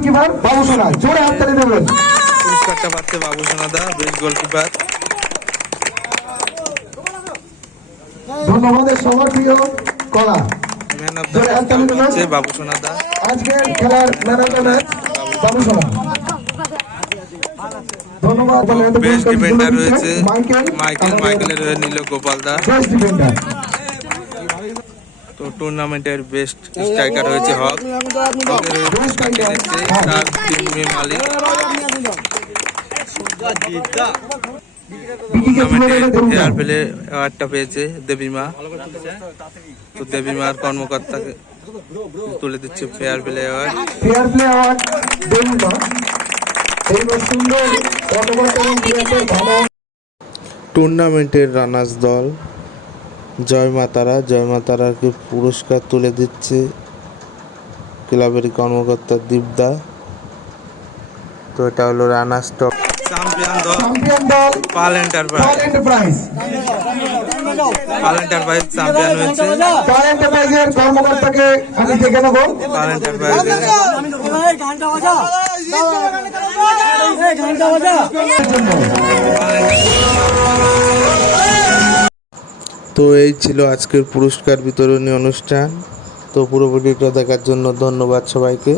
Goalkeeper বাবু সোনা জোরে হাততালি দেবেন। পুরস্কারটা পাচ্ছে বাবু সোনাদা বেস্ট গোলকিপার ধন্যবাদ সবার প্রিয় কলা। ম্যান অফ দ্য ম্যাচ পাচ্ছে বাবু আজকের খেলার ম্যান অফ দ্য ম্যাচ বাবু সোনা ধন্যবাদ বেস্ট ডিফেন্ডার রয়েছে মাইকেল মাইকেল মাইকেলের নিল গোপাল দা। বেস্ট ডিফেন্ডার তো টুর্নামেন্টের বেস্ট স্ট্রাইকার হয়েছে হক। তার মালিক। টুর্নামেন্টে পেলে অ্যাওয়ার্ডটা পেয়েছে দেবীমা তো দেবীমার কর্মকর্তাকে তুলে দিচ্ছে fair play award fair play সুন্দর টুর্নামেন্টের রানার্স দল জয় মাতারা জয় মাতারাকে পুরস্কার তুলে দিচ্ছে ক্লাবের কর্মকর্তা দীপদা। তো এটা হলো রানা টপ চ্যাম্পিয়ন দল। Pal enterprise Pal enterprise Pal enterprise champion হয়েছে। পাল এন্টারপ্রাইজের কর্মকর্তাকে আমি দেখে নেব। পাল এন্টারপ্রাইজের ঘণ্টা বাজা। ঘণ্টা বাজা তো এই ছিল আজকের পুরস্কার বিতরণী অনুষ্ঠান। তো পুরো ভিডিওটা দেখার জন্য ধন্যবাদ সবাইকে।